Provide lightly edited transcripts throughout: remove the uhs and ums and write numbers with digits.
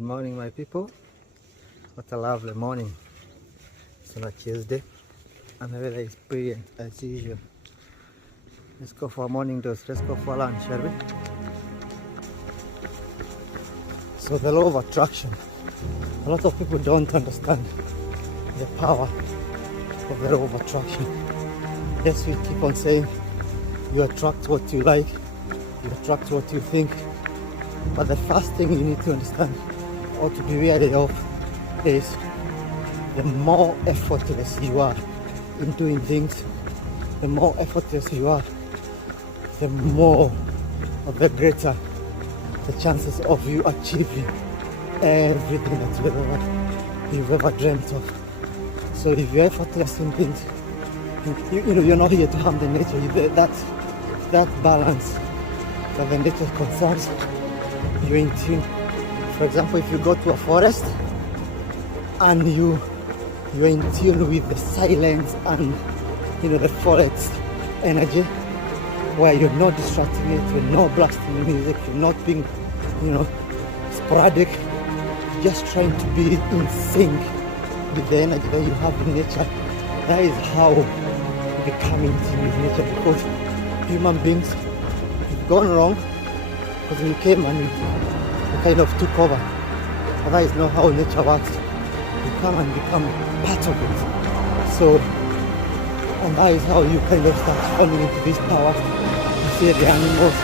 Good morning, my people. What a lovely morning. It's on a Tuesday and the weather is brilliant as usual. Let's go for a morning dose. Let's go for lunch, shall we? So the law of attraction. A lot of people don't understand the power of the law of attraction. Yes, we keep on saying you attract what you like, you attract what you think. But the first thing you need to understand or to be wary of is the more effortless you are in doing things, the more effortless you are, the more or the greater the chances of you achieving everything that you've ever dreamt of. So if you're effortless in things, you're not here to harm the nature. That balance that the nature concerns, you're in tune. For example, if you go to a forest and you're in tune with the silence and the forest energy, where you're not distracting it, you're not blasting the music, you're not being sporadic, you're just trying to be in sync with the energy that you have in nature. That is how you become in tune with nature, because human beings have gone wrong because we came and we kind of took over. But that is not how nature works. You come and become part of it. So, and that is how you kind of start falling into this power. You see the animals,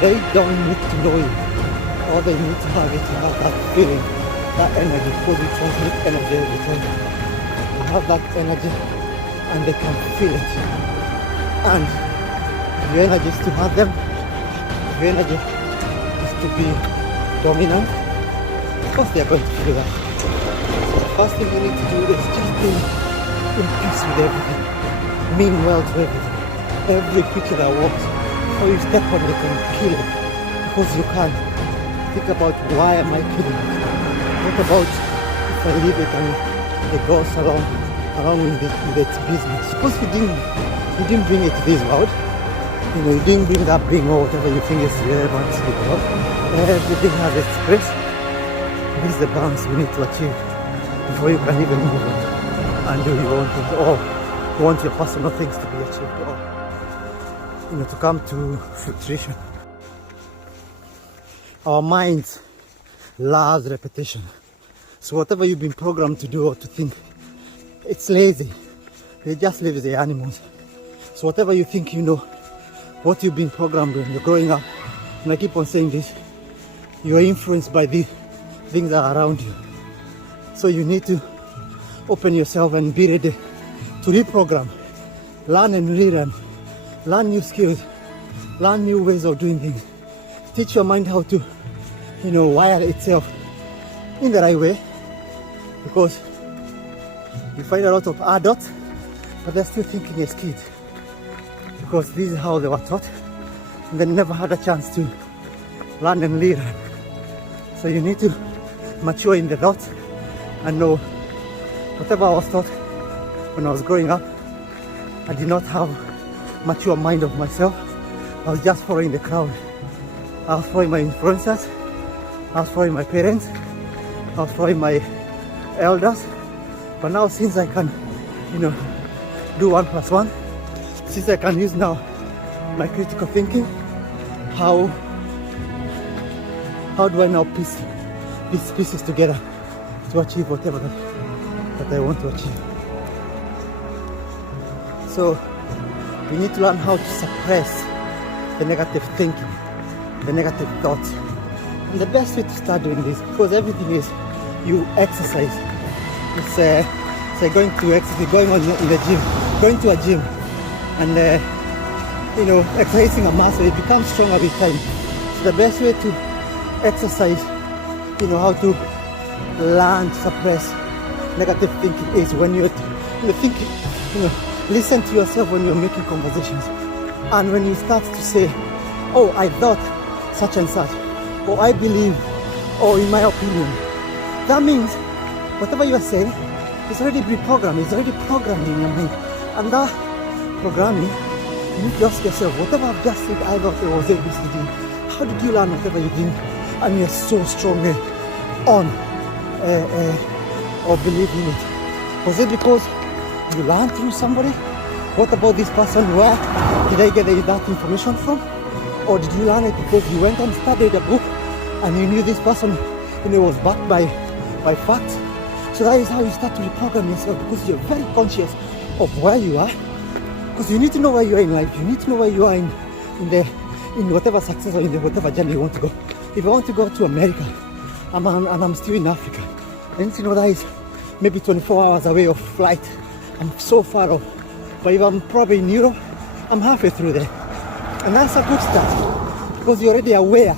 they don't need to know you. All they need to have is to have that feeling, that energy, because we transmit energy every time. You have that energy and they can feel it. And if your energy is to have them, if your energy is to be dominant, of course they are going to feel that. So the first thing you need to do is just be in peace with everything, mean well to everything. Every creature that walks, before you step on it and kill it, because you can. Think about, why am I killing it? What about if I leave it and it goes along with its business? Because you didn't bring it to this world. You didn't bring that being or whatever you think is relevant to the world. Everything has its place. This is the balance you need to achieve before you can even move on and do your own things, or you want your personal things to be achieved, or to come to fruition. Our minds love repetition. So whatever you've been programmed to do or to think, it's lazy. They just live as the animals. So whatever you think what you've been programmed when you're growing up, and I keep on saying this, you are influenced by the things that are around you. So you need to open yourself and be ready to reprogram, learn and relearn, learn new skills, learn new ways of doing things. Teach your mind how to, wire itself in the right way, because you find a lot of adults, but they're still thinking as kids, because this is how they were taught, and they never had a chance to learn and learn. So you need to mature in the thoughts and know whatever I was taught when I was growing up, I did not have mature mind of myself. I was just following the crowd. I was following my influencers, I was following my parents, I was following my elders. But now, since I can, do 1 + 1, since I can use now my critical thinking, how do I now piece these pieces together to achieve whatever that I want to achieve? So we need to learn how to suppress the negative thinking, the negative thoughts. And the best way to start doing this, because everything is you exercise. It's like going to exercise, going on in the gym, going to a gym, and exercising a muscle. It becomes stronger with time. So the best way to exercise, how to learn to suppress negative thinking is when you're thinking, listen to yourself when you're making conversations, and when you start to say, oh, I thought such and such, or I believe, or in my opinion, that means whatever you are saying is already pre-programmed, it's already programmed in your mind. And that programming, you need to ask yourself, whatever I've just said, I thought it was ABCD. How did you learn whatever you did? And you're so strong on or believe in it? Was it because you learned through somebody? What about this person? Where did I get that information from? Or did you learn it because you went and studied a book and you knew this person, was backed by facts? So that is how you start to reprogram yourself, because you're very conscious of where you are. Because you need to know where you are in life. You need to know where you are in whatever success or in whatever journey you want to go. If I want to go to America and I'm still in Africa, I need to know that is maybe 24 hours away of flight. I'm so far off. But if I'm probably in Europe, I'm halfway through there. And that's a good start, because you're already aware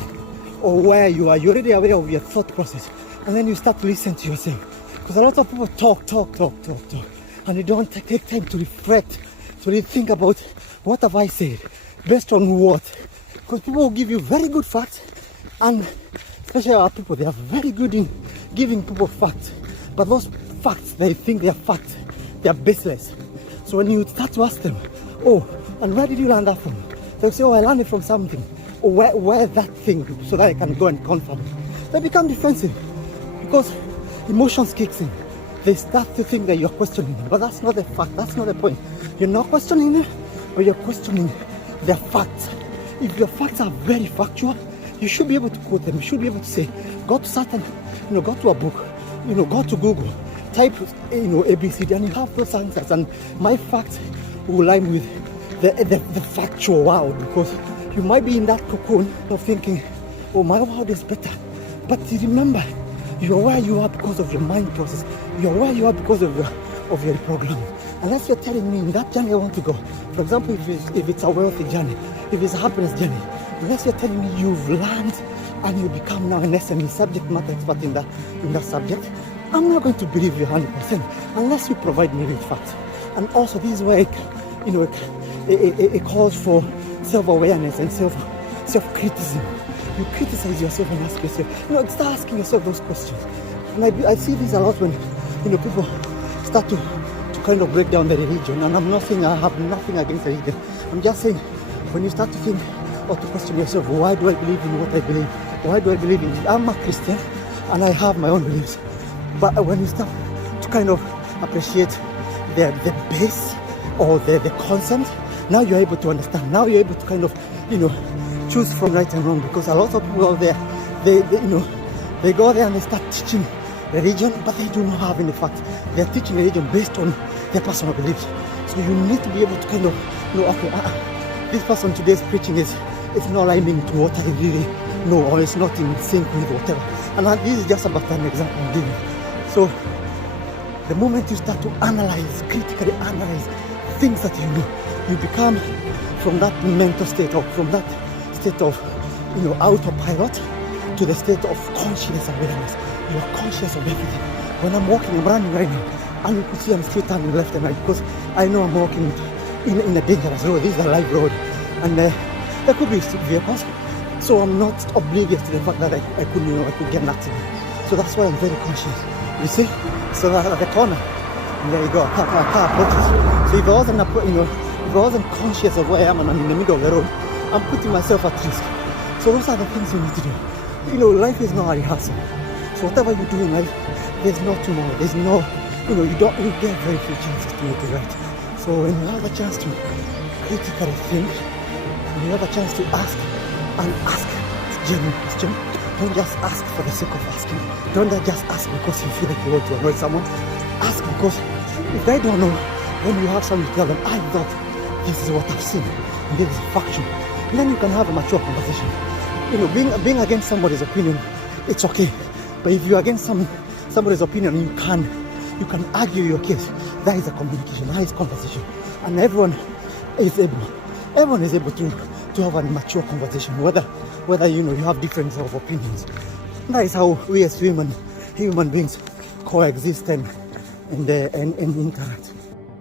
of where you are. You're already aware of your thought process. And then you start to listen to yourself. Because a lot of people talk. And you don't take time to reflect, to really think about, what have I said? Based on what? Because people will give you very good facts. And especially our people, they are very good in giving people facts. But those facts, they think they are facts. They are baseless. So when you start to ask them, oh, and where did you learn that from? They'll say, oh, I learned it from something. Or where that thing, so that I can go and confirm it. They become defensive because emotions kicks in. They start to think that you're questioning them. But that's not the fact. That's not the point. You're not questioning them, but you're questioning their facts. If your facts are very factual, you should be able to quote them. You should be able to say, go to certain, go to a book, go to Google, type, ABCD, and you have those answers. And my facts will line with the factual world, because you might be in that cocoon of thinking, oh, my world is better. But remember, you're where you are because of your mind process. You're where you are because of your program. Unless you're telling me in that journey I want to go, for example, if it's a wealthy journey, if it's a happiness journey, unless you're telling me you've learned and you become now an SME, subject matter expert in that subject, I'm not going to believe you 100% unless you provide me with facts. And also, this is where it calls for self-awareness and self-criticism. You criticize yourself and ask yourself, start asking yourself those questions. And I see this a lot when, people start to kind of break down the religion. And I'm not saying I have nothing against religion. I'm just saying, when you start to think or to question yourself, why do I believe in what I believe? Why do I believe in it? I'm a Christian and I have my own beliefs. But when you start to kind of appreciate the base or the concept, now you're able to understand. Now you're able to kind of, choose from right and wrong. Because a lot of people out there, they go there and they start teaching religion, but they do not have any facts. They're teaching religion based on their personal beliefs. So you need to be able to kind of this person today's preaching is not aligning to what I really know, or it's not in sync with whatever. And this is just about an example I'm giving. So the moment you start to critically analyze things that you know, you become from that mental state, or from that state of autopilot, to the state of conscious awareness. You are conscious of everything. When I'm walking, I'm running right now, and you can see I'm still turning left and right, because I know I'm walking in a dangerous road. This is a live road, and there could be vehicles, so I'm not oblivious to the fact that I could get an accident. So that's why I'm very conscious. You see, so that at the corner, and there you go, a car approaches. So if I wasn't conscious of where I am and I'm in the middle of the road, I'm putting myself at risk. So those are the things you need to do. Life is not a rehearsal. So whatever you do in life, there's no tomorrow. There's no, you get very few chances to make it right. So when you have a chance to critically think, when you have a chance to ask genuine question, don't just ask for the sake of asking. Don't just ask because you feel like you want to annoy someone. Ask because if they don't know, when you have something to tell them, I thought this is what I've seen, and this is factual. And then you can have a mature conversation. Being against somebody's opinion, it's okay. But if you're against somebody's opinion, you can argue your case. That is a communication, that is conversation. And everyone is able to have a mature conversation, whether you have difference of opinions. That is how we as human beings coexist and interact.